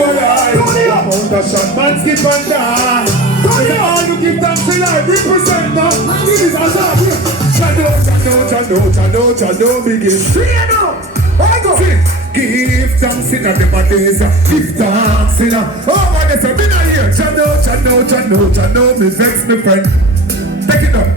your life. Amount of shot, man, skip and die. Tony, all you give thanks to life, represent now. This is a song. Chano, begin. Three now. I go. Give thanks in the days. Give thanks in the. Oh, man, it's a winner here. Chano, me vex, me friend. Take it up.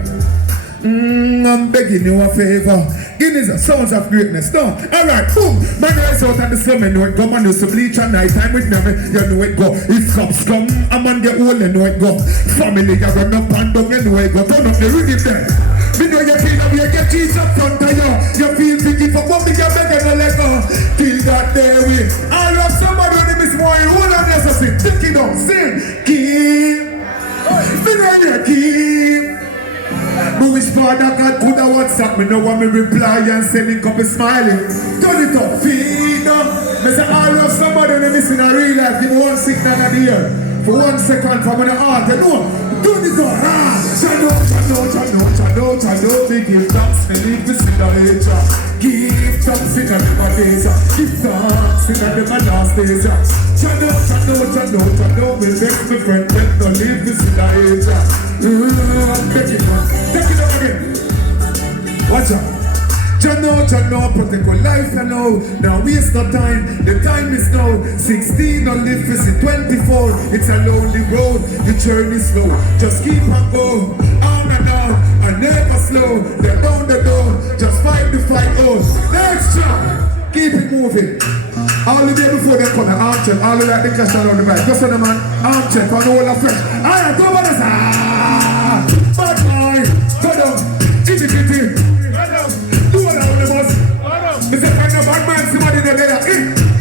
I'm begging you a favor. Guinness, sounds of greatness. No, alright, boom. Man rise out at the slum, you know it go. Man used to bleach at night time with me, you know it go. If cops come, a man get old, you know it go. Family, you run up and down, you know it go. Turn up the rhythm there. Me know you feel that we get cheese up front of you. You feel picky for what me can make and let go. Till that day we. I love somebody when they miss more. Hold on, yes, I sing. Take it up, sing. Keep. Me know you keep. Me wish Father God could have WhatsApp me. Know what me reply and send me couple smiling. Turn it up, feed up. Me say I love somebody when they miss in a real life. Give me one signal of the year. For 1 second from the heart, you know. Turn it up. Chano, me give thanks, me leave this in the age. Give thanks in the days. Give thanks in the last days. Chano, me vex me friend, don't leave this in the age. Take it up again. Watch out. Chano, protect your life, you know. Now waste no time, the time is now. 16 on live is 24. It's a lonely road, the journey slow. Just keep on going, on and on, and never slow. They're down the door, just fight the fight on. Next jump, keep it moving. All the day before they come, arm check, all the like the cash around the back. Just on the man, arm check, on all the fresh. Alright, go on this. Bad boy, go down, itty. They say find a bad man, somebody in the leather.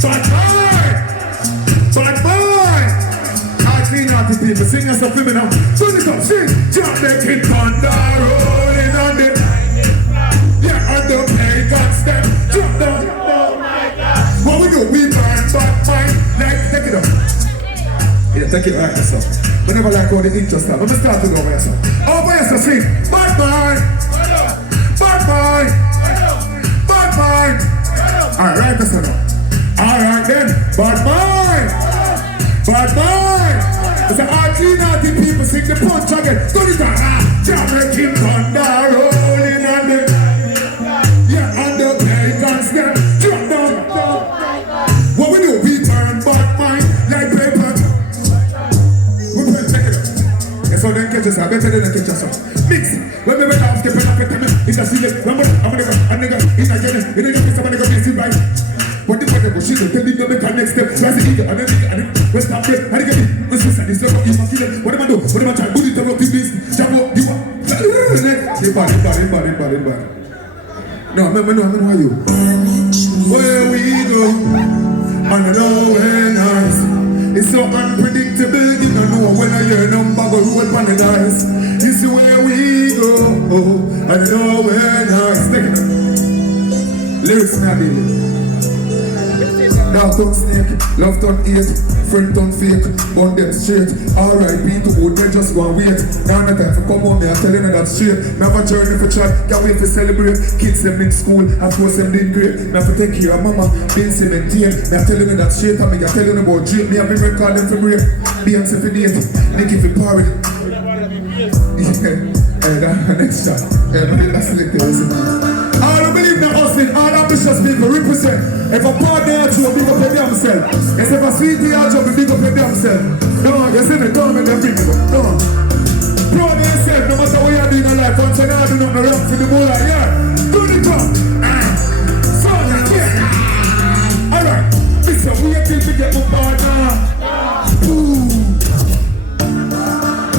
Bad boy. I clean out the people, sing us up women now. Turn it up, sing. Jump the kid thunder, rolling on the. Yeah, on the pagan step. Jump down. What we do? We burn bad mind. Like, take it up. Yeah, take it right, yourself. We never like all the intro stuff. I'm gonna start to go over yourself. Over yourself, sing. Bad boy. Alright, right, that's enough. Alright then, bad boy. It's an art clean out the people sing the punch again. Turn it on. Jamaican thunder rolling on the. Yeah, on the pagan step. Jump down. What we do? We turn bad mind like paper. We play, check it out. Yeah, so then catch us, I better than catch us. Mix. When we went out, skip it up, it's a secret. Remember, I'm gonna go, it's a genesis. It ain't just somebody go miss it right. But the way they go, she don't tell me to make a next step. Rise the eagle, and then West Ham Bay, and again, this is this. What am I killing? What am I do? What am I trying? Put it up, this. Jabo, you want? Bad. No, why you? Where we go, and nowhere nice. It's so unpredictable, you don't know when I hear number go roll upon the dice. This is where we go, and nowhere nice. Take it up. Lyrics now, baby. Dog turn snake, love turn hate, friend turn fake, burn them straight. R.I.P. to old men just go and wait. Now not time for come on, me I'm telling you that straight. Me have a journey for try, can't wait to celebrate. Kids them in school, of course them did great. Me have to take care of mama, been cemented. Me I'm telling you that straight, and me I'm telling you about Drake. Me have been record them for break, Beyonce for date, Nicki for party. Yeah, that next shot. Yeah, that's selected. All who believe in hustling, all ambitious people represent. If a partner to big up for themselves. If a sweetie or job, big up for themselves. No, you see me, don't make them bring it up. No. Proud of yourself, no matter what you do in your life. Once you know do nothing wrong for the more like, yeah. Do the job. So, yeah. Alright. Listen, wait till we get my partner.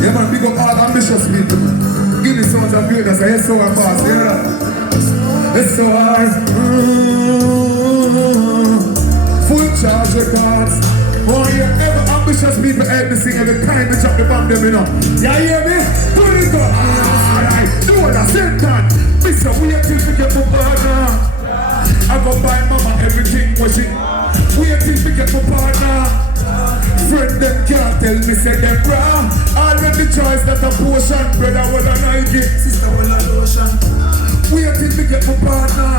Yeah, man, big up all ambitious people. Guinness sounds of greatness, I hear so fast, yeah. It's so hard. Full charge records. Oh, you ever ambitious people help me sing every time we drop the bomb them, you know. You hear me? Put it up. Alright, do what I said that. Listen, wait till we get my partner. I go buy mama everything was it. Wait till we get my partner. Friend them can't tell me say them wrong. Already choice that a potion. Brother, what I like it. Sister, what a lotion. Wait till we get my partner.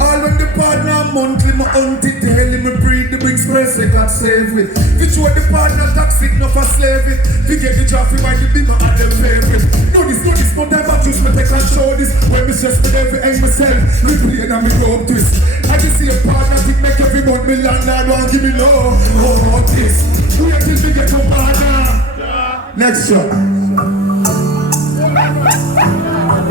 All when the partner monthly, my auntie daily, me breathe the bring stress, they got save with. Which one the partner toxic, no for slave it. We get the traffic by the beamer at them favorite. No time for choose me take and show this. When me stress me every end myself, me play and me go up twist. I can see a partner pick make every month me landlord won't give me no. Oh, this. Wait till we get to partner. Next shot.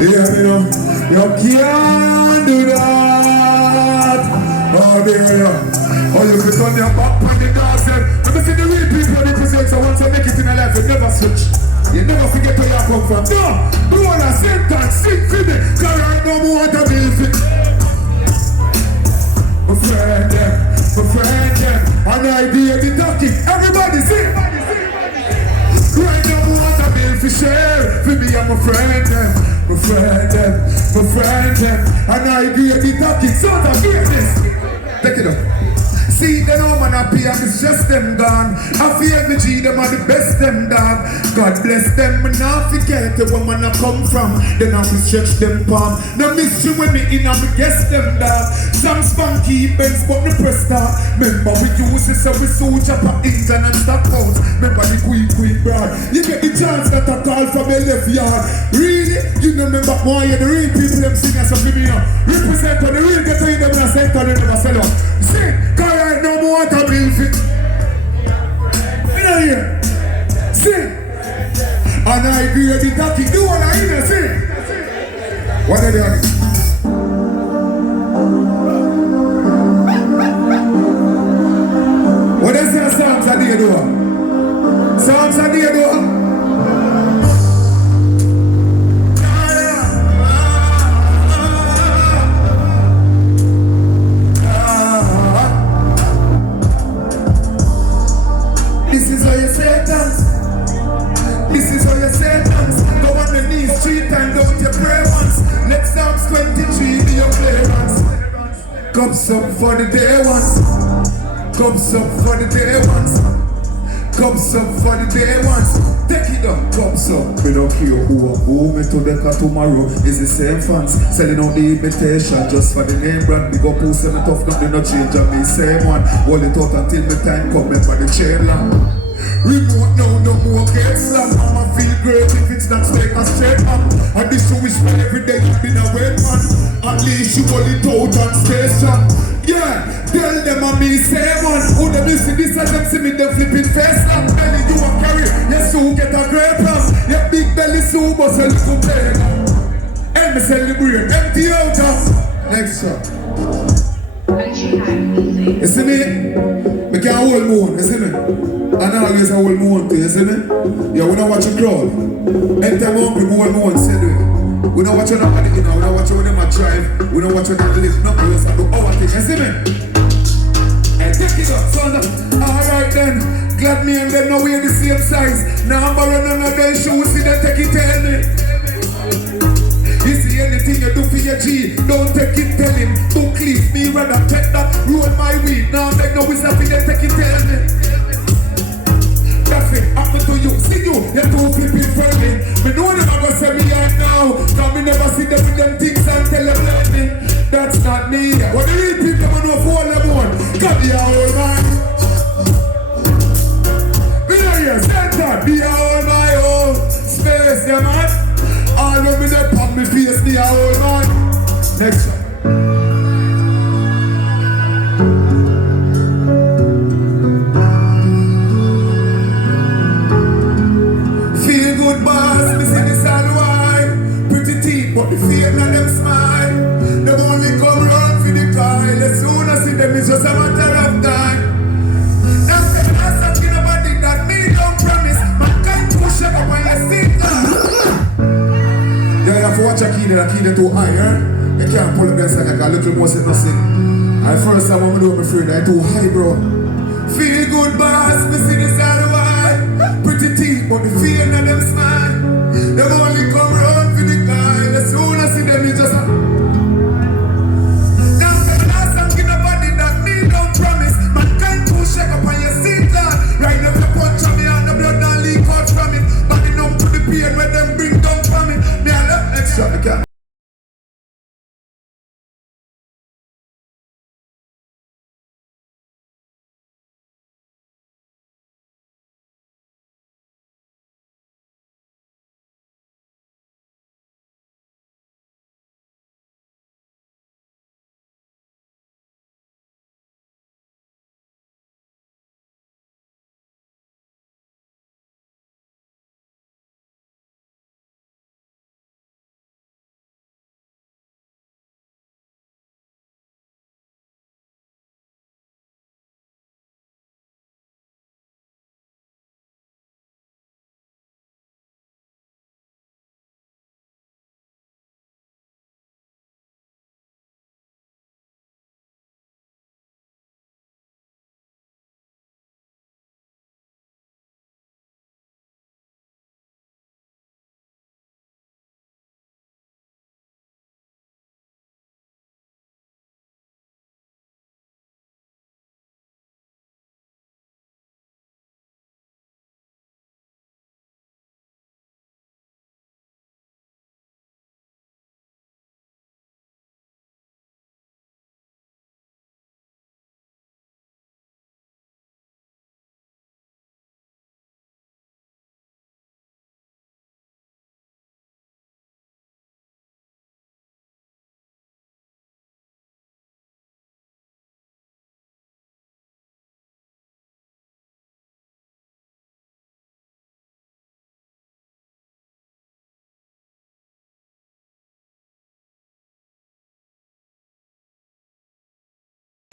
Yeah, me know. You can't do that. Oh, there you are. Oh, you can turn your back on the dance. Let me see the real people represent. So once you make it in a life, you never switch. You never forget where you come from. No, blow the same time, sing for me. Cause I know more than music. My friend them, and I did the talking. Everybody sing. Right now, more than me for share. For me and my friend them, and I did the talking. So I hear this. Take it up. See the no man happy and it's just them gone. I feel the G, them are the best them dog. God bless them, but now forget the woman I come from. Then I will stretch them palm. No mystery when me in and me guess them dog. Some spunky bends but me press start. Remember we use it so we suit up at England and stock out. Remember the quick broad. You get the chance that I call from your left yard. Really? You know remember why you're the real people them singers of me here. Represent on the real get to them and I say to them never sell up. Sing! No more to music. You know here. Sing. And I agree with the talking. Do what I hear. Sing. What are they doing? What is your songs that they do? Songs that they do? This is how you say dance. Go on the knees 3 times, don't you pray once. Let Psalms 23 be your clearance. Cups up for the day ones. Cups up for the day ones. Cups up for the day ones. Take it up, cups up. We don't care who me to the car tomorrow. It's the same fans selling out the invitation just for the name brand. We go post them tough, nothing no change on me. Same one. Hold it out until the time come for the chain long. Remote now, no more get slam. Mama feel great if it's not straight and straight up. And this you wish for every day you've been a wait man. At least you hold it out and stay strong. Yeah, tell them and me same one. Who them listen this and them see me them flipping face up. Belly you a carry, yes you get a great plan. Your big belly so must a little play. And me celebrate, empty out of. Next shot. You see me? We can't hold moon, you see me? And always a hold moon too, you see me? Yeah, we don't watch a crowd. Anytime we hungry, we hold moon, say do it. We don't watch nobody, you know, we don't watch when them a drive. We don't watch when them live, nothing else, I do our thing, you see me? Hey, take it up, son. Alright then, glad me and them know we're the same size. Now I'm borrowing none of them shoes, see them take it, tell me. You see anything you do for your G, don't take it, tell him. Don't leave me, rather take that, roll my weed. Now I'm like, no, it's happy, then take it, tell me. That's it, happen to you, see you, you're too flipping friendly. Me know them are gonna say me right now, cause me never see them with them things and tell them me. That's not me. What the real people don't know for all them on, God be our own man. Me know you, stand up, be our own my own. Space, yeah man. All of me there pop me face, be our own man. Next one. But the fear of them smile. Them only come round for the Kyle. As soon as see them, it's just a matter of time. That's the last talking about it that me don't promise. Mankind to shut up on your seat. Yeah, you have to watch a key too high, eh? You can't pull up that song like a little more say nothing. And first time I'm doing my friend, I too high, bro. Feel good, boss, me see this all the while. Pretty teeth, but the fear of them smile. Them only come round for the Kyle. As soon as see them, it's just a... Now the last talking about it that me don't promise. Mankind to shake up on your seat, Lord. Right now the punch on me and the blood don't leak out from it. Body numb to the pain where them bring down from it. Me I love extra, I can't.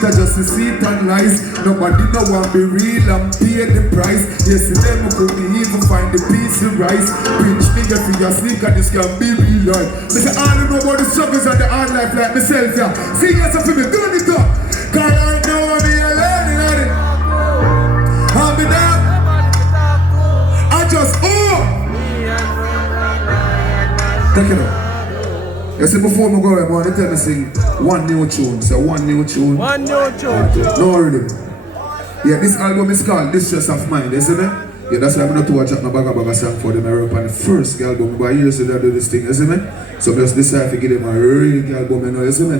Just to see it and lies. Nobody no want be real and pay the price. Yesterday I couldn't even find the piece of rice. Pinch nigga for your sneaker, this can be real life. Me say all you know about the struggles and the hard life like myself, yeah. See yourself for me, doing it up. Cause right now I'm here learning at it. I'll be there. I just, take it up. You see, before I go, I want to tell me sing one new tune. So one new tune. One new tune. No rhythm. Yeah, this album is called Distress of Mind, you see me? Yeah, that's why I'm not to watch up my bag song for them. I wrote on the first album, but years ago I do this thing, you see me? So I just decide to give them a real album, you know, you see me?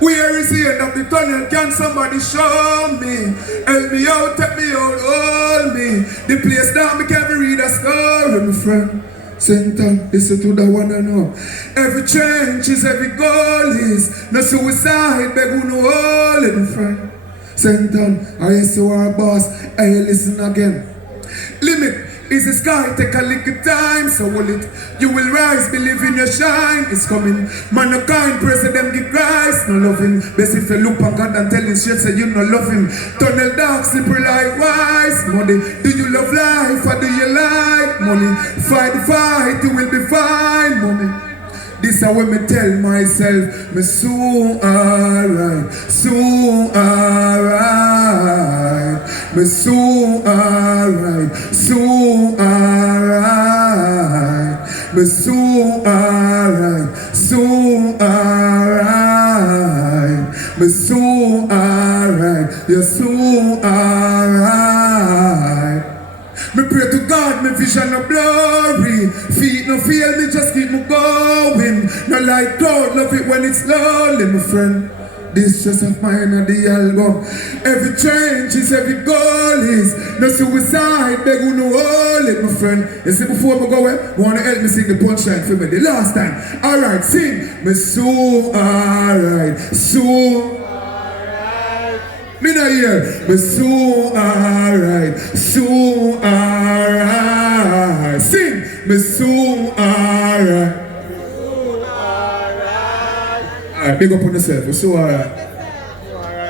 Where is the end of the tunnel? Can somebody show me? Help me out, take me out, hold me. The place down, me can't read a story, my friend. Satan, listen to the one I know. Every change is every goal is. No suicide, beg who no hold it, my friend. Satan, I used to our boss. Hey, listen again. Limit is the sky, take a little time, so will it. You will rise, believe in your shine, it's coming. Man, no kind, praise them, give Christ, no loving. Best if you look on God and tell him straight, say you no love him. Tunnel dark, slippery like wise. Money, do you love life or do you like money? Fight the fight, you will be fine, mommy. This is what me tell myself, me so alright, so alright, me so alright, so alright, me so alright, so alright, me so alright, you're so alright. Me pray to God, me vision no blurry. Feet no fail me, just keep me going. No like God, love it when it's lonely, my friend. This just of mine of the album. Every change is, every goal is. No suicide, beg who no hold it, my friend. You see, before I go, wanna help me sing the punchline for me the last time. Alright, sing. Me so alright, so me not here. Me so alright, so alright. Sing. Me so alright. Alright, big up on yourself. We're so alright.